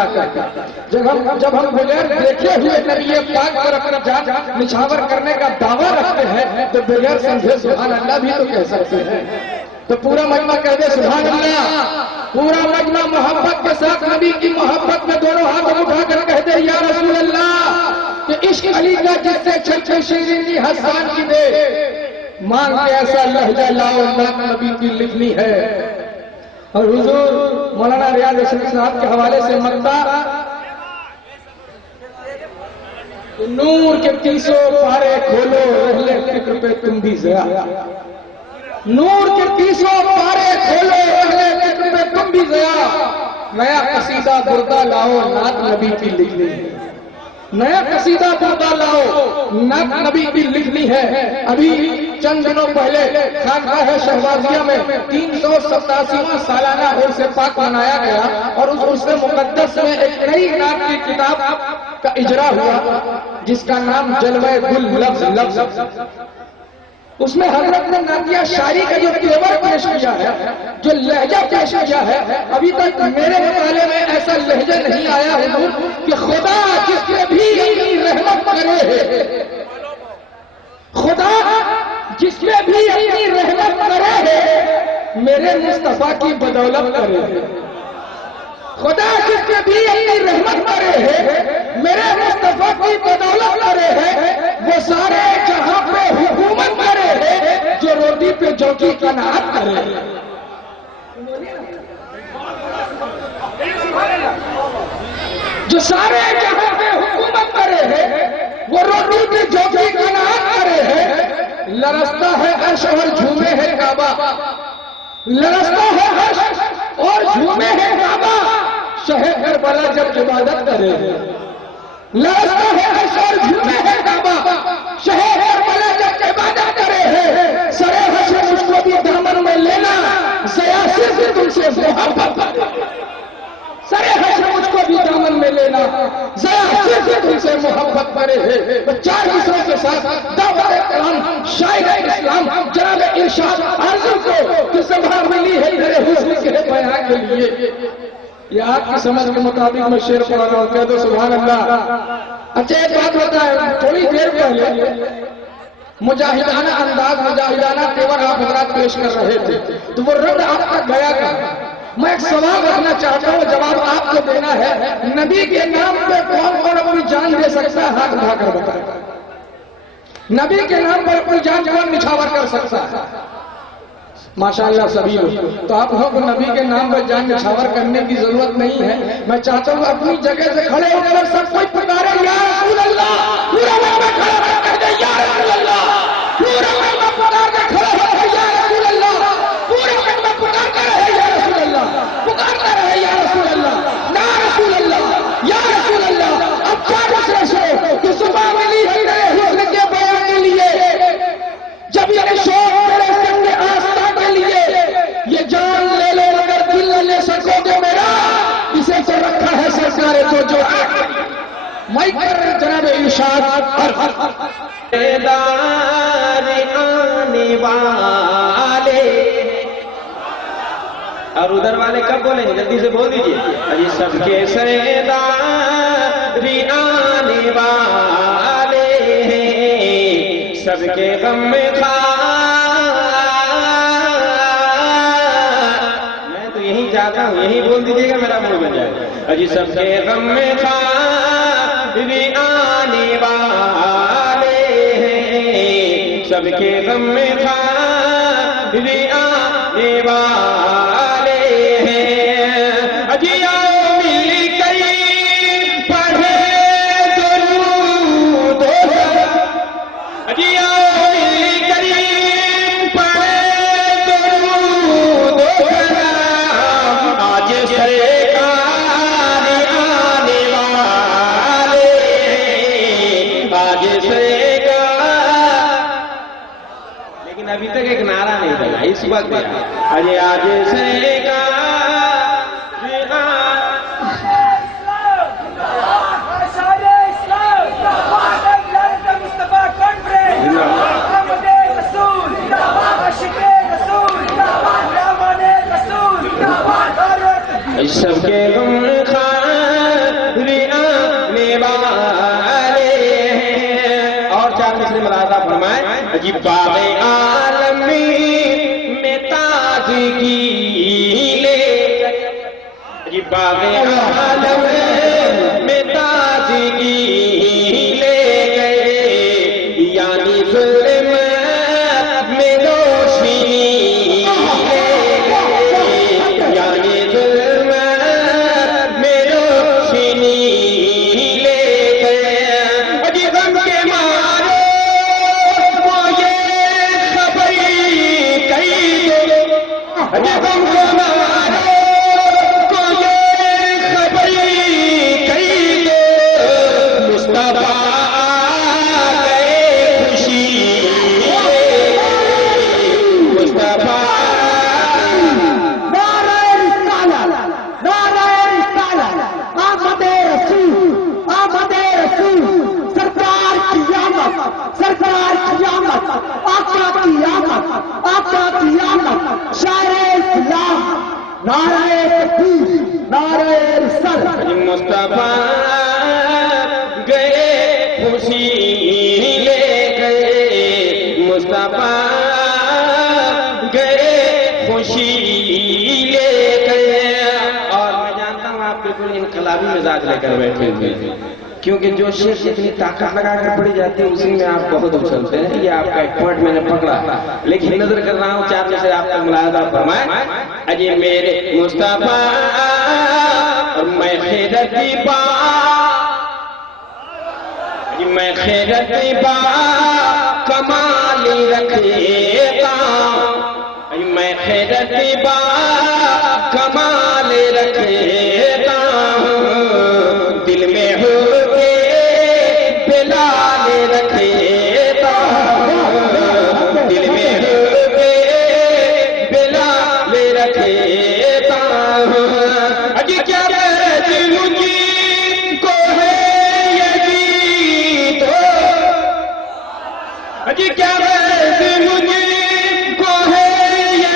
اللہ کرتا ہے. جب ہم بغیر دیکھے ہوئے نبی پاک پر اپنا جان نچھاور کرنے کا دعویٰ رکھتے ہیں تو بغیر سمجھے سبحان اللہ بھی تو کہہ سکتے ہیں. تو پورا مجمع کہہ دے سبحان اللہ. پورا مجمع محبت کے ساتھ نبی کی محبت میں دونوں ہاتھ اٹھا کر کہہ دے یا رسول اللہ کہ عشق علی کا جس سے چھچے شیرینی حسان کی دے مان کے ایسا لہجہ لاؤ نبی کی لکھنی ہے. اور حضور مولانا ریاض اشرف صاحب کے حوالے سے مکتا نور کے 300 پارے کھولو رہلے فکر پہ تم بھی ضیا. نور کے 300 پارے کھولو رہلے فکر پہ تم بھی ضیا. نیا قصیدہ بردہ لاؤ نعت نبی کی لکھنی ہے. نیا قصیدہ بردہ لاؤ نعت نبی کی لکھنی ہے. ابھی چند دنوں پہلے خانقاہ شہبازیہ میں 387واں سالانہ عرس پاک منایا گیا اور اس عرس مقدس میں ایک نئی نعت کی کتاب کا اجرا ہوا جس کا نام جلوہ گل لفظ لفظ. اس میں حضرت نے نعتیہ شاعری کا جو تیور پیش کیا ہے جو لہجہ پیش کیا ہے ابھی تک میرے مطالعے میں ایسا لہجہ نہیں آیا حضور کہ خدا جس پہ بھی اپنی رحمت کرے ہے. خدا جس پہ بھی اپنی رحمت کرے ہے میرے مصطفیٰ کی بدولت کرے ہے. خدا جس پہ بھی اپنی رحمت کرے ہے میرے مصطفیٰ کی بدولت کرے ہے. وہ سارے جہاں پہ حکومت کرے ہے جو روٹی پہ جوکی قناعت کرے ہے. جو سارے جہاں پہ حکومت کرے ہے وہ روٹی پہ جوکی قناعت کرے ہے. لرزتا ہے عرش اور جھومے ہے کعبہ. لرزتا ہے عرش اور جھومے ہے کعبہ. شہر کربلا جب عبادت کرے ہے. لرزتا ہے عرش اور جھومے ہے کعبہ. شہر کربلا جب عبادت کرے ہے. سرے حشر مجھ کو بھی دامن میں لینا سیاسی سے تم سے محبت کرے. سرے حشر مجھ کو بھی دامن میں لینا سیاسی سے تم سے محبت کرے ہے. 4 مصروں کے ساتھ دعوت کرام شاعر اسلام جناب ارشاد عارضی کو کہ سبحان ملی ہے میرے حسن کے بیان کے لیے. یہ آپ کی سمجھ کے مطابق میں شعر پڑھ رہا ہوں. کہہ دو سبحان اللہ. اچھا ایک بات ہوتا ہے تھوڑی دیر پہلے مجاہدانہ انداز مجاہدانہ تیور آپ حضرات پیش کر رہے تھے تو وہ رد آپ کا گیا کا. میں ایک سوال رکھنا چاہتا ہوں جواب آپ کو دینا ہے. نبی کے نام پہ کون کون اپنی جان دے سکتا ہے ہاتھ اٹھا کر بتائیں. نبی کے نام پر اپنی جان جوان نچھاور کر سکتا ہے. ماشاءاللہ سبھی لوگ. تو آپ لوگ کو نبی کے نام پر جان نچھاور کرنے کی ضرورت نہیں ہے. میں چاہتا ہوں اپنی جگہ سے کھڑے ہو کر سب کوئی پکارے یا رسول اللہ. پورا مجمع کھڑا کر دے یا رسول اللہ. پورا مجمع پکار کے کھڑے ہو کر یا رسول اللہ. پورا مجمع پکارتا رہے یا رسول اللہ. پکارتا رہے یا رسول اللہ. یا رسول اللہ یا رسول اللہ. اب کیا دوسرے سے کہ صبح ملی ہے میرے حسن کے بیان کے لیے. جب یہ شوق میرے سنگ آستہ کے لیے یہ جان لے لو اگر دل نہ لے سکو گے میرا اسے تو رکھا ہے سرکار تو جو مائی کر جناب ارشاد آنے والے. اور ادھر والے کب بولیں گے جلدی سے بول دیجئے. ابھی سب کے سردار آنے والے ہیں سب کے غم میں میں تو یہی چاہتا ہوں یہی بول دیجئے گا میرا منہ بن جائے. ابھی سب کے غم میں آنے والے ہیں سب کے غم میں آنے والے ہیں. اجی آؤ مل کر پڑھے درود اجی آؤ مل کر پڑھے درود آج سرکار آنے والے آج سرکار. لیکن ابھی تک ایک نعرہ نہیں بنا اس وقت ارے آج سرکار سب کے غم خان اجی باغ عالمی میں تازگی لے گئے، اجی باغ عالم میں تازگی لے گئے، یعنی ظلم میں روشنی لے گئے، یعنی ظلم میں روشنی لے گئے، اجی غم کے مارے وہ یہ خبر کہی دو، اجی غم کے مارے وہ یہ خبر کہی دو، مصطفیٰ گئے خوشی لے، مصطفیٰ نعرہ رسالت، نعرہ رسالت، آمد رسول، آمد رسول، سرکار کی آمد، سرکار کی آمد، آقا کی آمد، آقا کی آمد، شاعر اسلام، نعرہ تکبیر، نعرہ رسالت۔ مصطفیٰ گئے خوشی لے گئے، مصطفیٰ گئے خوشی لے گئے۔ اور میں جانتا ہوں آپ بالکل انقلابی مزاج لے کر بیٹھے تھے، کیونکہ جو شیخ اتنی طاقت لگا کر پڑی جاتی ہے اسی میں آپ بہت اچھلتے ہیں۔ یہ آپ کا ایک پوائنٹ میں نے پکڑا، لیکن نظر کر رہا ہوں چار میں سے آپ کا ملاحظہ فرمائیں۔ اجی میرے مصطفیٰ اور میں خیرت با، اجی میں خیرت با کمال رکھتا، اجی میں خیرت با کمال رکھتا، دل میں ہو کے بلال رکھتا، دل میں ہو کے بلال رکھتا، اجی کیا غرض مجھ کو ہے یہ تو، اجی کیا غرض مجھ کو ہے یہ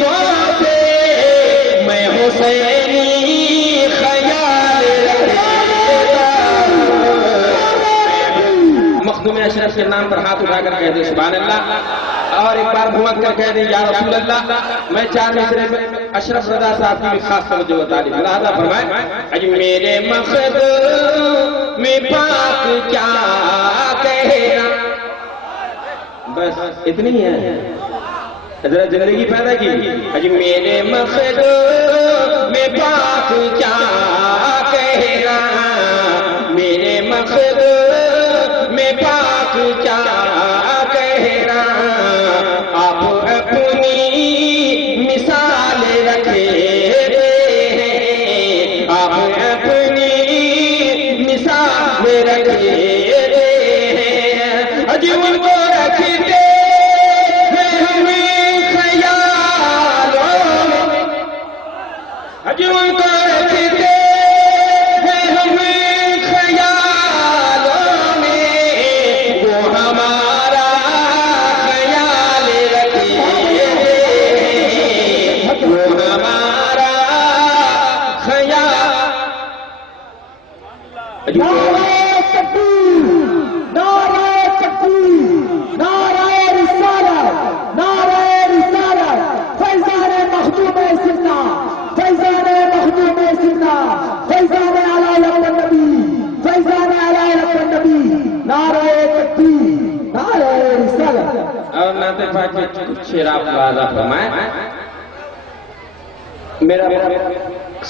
تو سے، میں حسینی خیال رکھتا، مخدوم اشرف کے نام پر ہاتھ اٹھا کر کہہ دے سبحان اللہ، اور ایک بار گھومت کر کہہ دے یا رسول اللہ۔ میں چار مصرے میں اشرف رضا صاحب کی بھی خاص توجہ بتا دی، ملاحظہ فرمائیں۔ اج میرے مقصد میں پاک کیا کہنا، بس اتنی ہی ہے، ذرا زندگی پیدا کی۔ اج میرے مقصد میں پاک کیا کہنا، میرے مقصد میں پاک کیا کہنا، آپ اپنی مثال رکھے ہیں، آپ اپنی مثال رکھے ہیں، اج ان کو رکھتے ہیں ہمیں خیالوں میں، اج ان کو رکھتے ہیں ہمیں خیالوں میں، وہ ہمارا خیال رکھتے ہیں، وہ ہمارا خیال۔ نعرہ تکبیر، نعرہ تکبیر، نعرہ رسالت، نعرہ رسالت، فیضان مخدوم سنہ، فیضان مخدوم سنہ، فیضان علی رب النبی، فیضان علی رب النبی، نعرہ تکبیر، نعرہ رسالت۔ اور نعت پاک کے کچھ شعر آپ ملاحظہ فرمائیں۔ میرا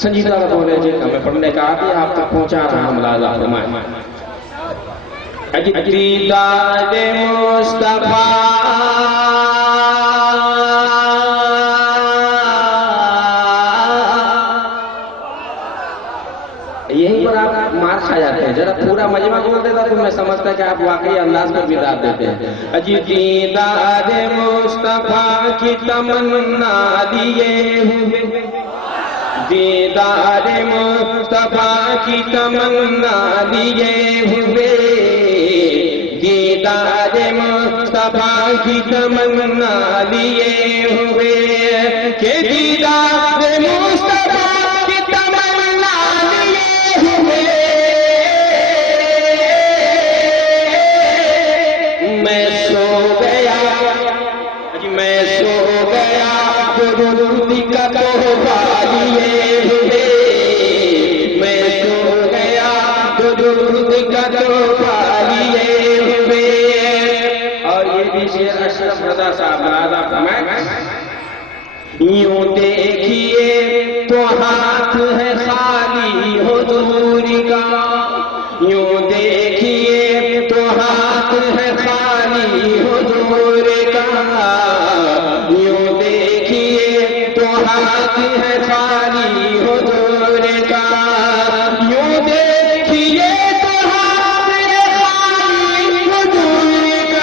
سنجیدہ قول ہے جن کا میں پڑھنے کا آتی آپ تک پہنچا رہا ہوں، ملاحظہ فرمائیں۔ اج دیدار مصطفیٰ یہیں پر آپ مار کھا جاتے ہیں، ذرا پورا مجمع بول دیتا تو میں سمجھتا کہ آپ واقعی انداز پر بھی داد دیتے ہیں۔ اجی دیدار مصطفیٰ کی تمنا لیے ہوئے، دیدار مصطفیٰ کی تمنا لیے ہوئے، دیدار مصطفیٰ کی تمنا لیے ہوئے، کہ دیدار مصطفیٰ کی تمنا لیے ہوئے، میں سو درود کا تحفہ لیے ہوئے. اور یہ بھی شعر اشرف رضا صاحب ملاحظہ فرمائیں. یوں دیکھیے تو ہاتھ ہے خالی حضور کا، یوں دیکھیے تو ہاتھ ہے خالی حضور کا، یوں دیکھیے تو ہاتھ ہے خالی حضور کا، یوں دیکھیے تو ہاتھ ہے خالی حضور کا.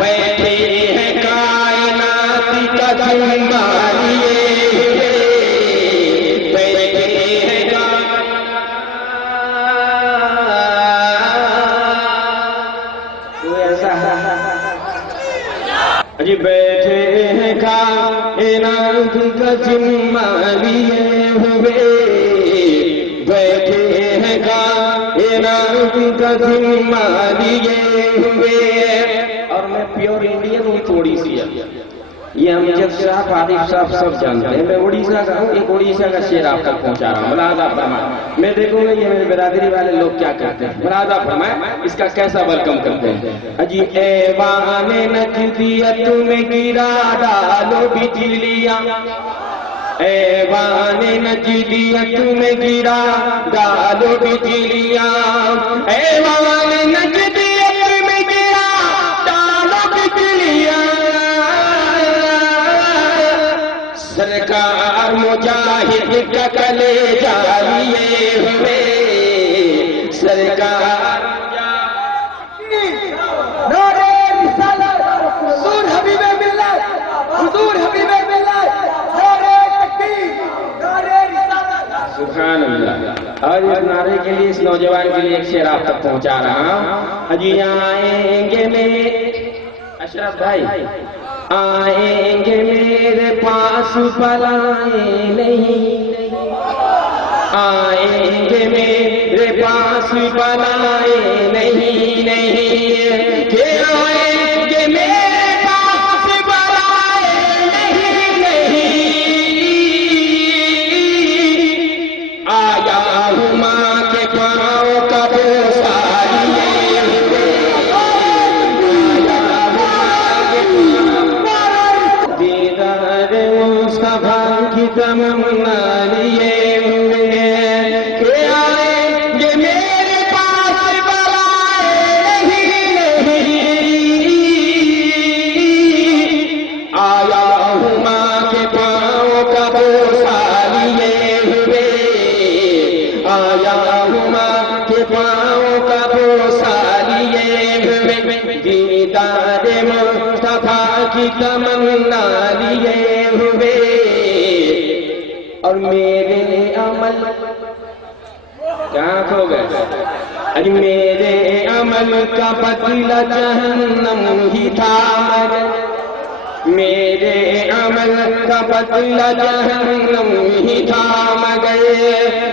بیٹھے ہیں کائنات کا ذمہ لیے ہوئے، بیٹھے ہیں جی بیٹھے ہیں کائنات کا ذمہ لیے ہوئے، بیٹھے ہیں کائنات کا ذمہ لیے ہوئے. اور میں پیور انڈین ہوں تھوڑی سی ہے، یہ امجد صاحب عارف صاحب سب جانتے ہیں. میں اڑیسہ کا ہوں، ایک اڑیسہ کا شعر آپ تک پہنچا رہا ہوں. ملاحظہ فرمائیں. میں دیکھوں گا یہ میرے برادری والے لوگ کیا کرتے ہیں. ملاحظہ فرمائیں اس کا کیسا ویلکم کرتے ہیں. اجی ایوان نجدیت میں گرا ڈالو بجلیاں، ایوان نجدیت میں گرا ڈالو بجلیاں، ایوان نجدیت میں گرا ڈالو بجلیاں. سرکار مجاہد کا کلیجہ لیے ہوئے، سرکار نعرہ رسالت حضور حبیب ملت، حضور حبیب ملت، نعرہ تکبیر، نعرہ رسالت. سبحان اللہ. اور اس نعرے کے لیے، اس نوجوان کے لیے ایک شعر آپ تک پہنچا رہا ہوں. جی آئیں گے میرے اشرف بھائی، آئیں گے میرے پاس بلائیں نہیں، آئیں گے میرے پاس بلائیں نہیں، نہیں کہ آئیں گے میرے پاس بلائیں نہیں، نہیں آیا ہوں ماں کے پاؤں کا بوسہ لیے ہوئے، آیا ہوں ماں کے پاؤں دیدار مصطفیٰ کی تمنا لیے ہوئے، کہ آئیں گے میرے پاس بلائیں نہیں، نہیں آیا ہوں ماں کے پاؤں کا بوسہ لیے ہوئے، آیا ہوں ماں کے پاؤں کا بوسہ لیے ہوئے، دیدار مصطفیٰ کی تمنا لیے ہوئے. اور میرے عمل کہاں کھو گئے؟ ارے میرے عمل کا پتیلا جہنم ہی تھا مگر، میرے عمل کا پتیلا جہنم ہی تھا مگر،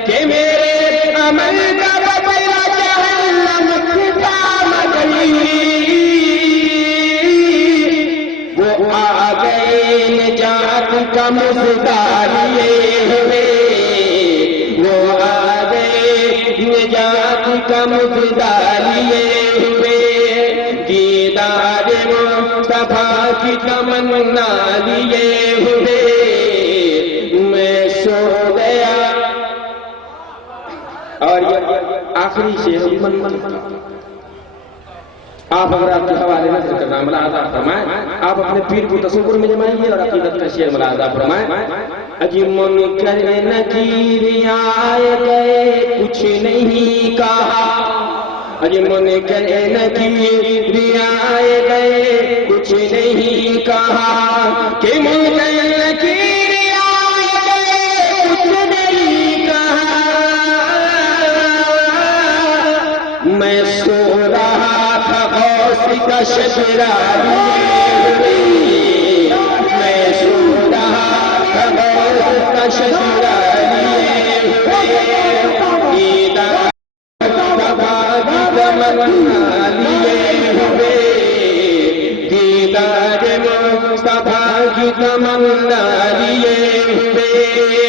کہ میرے عمل کا پتیلا جہنم ہی تھا مگر، وہ آ گئے نجات کا مژدہ لیے ہوئے، وہ آ گئے نجات کا مژدہ لیے ہوئے، دیدار مصطفیٰ کی تمنا لیے ہوئے. میں سو گیا. اور یہ آخری شعر آپ اگر آپ کے حوالے نظر کرنا ملاحظہ فرمائیں، آپ اپنے پیر کو تصور میں جمائیے اور عقیدت کا شعر ملاحظہ فرمائیں. اجی منکر نکیر آئے گئے کچھ نہیں کہا، اجی منکر نکیر آئے گئے کچھ نہیں کہا، کہ منکر نکیر آئے گئے کچھ نہیں کہا. میں سو رہا تھا غوث کا شجرہ لیے ہوئے، میں سو رہا تھا غوث کا شجرہ لیے ہوئے، دیدار مصطفیٰ کی تمنا لیے ہوئے، دیدار مصطفیٰ کی تمنا لیے ہوئے.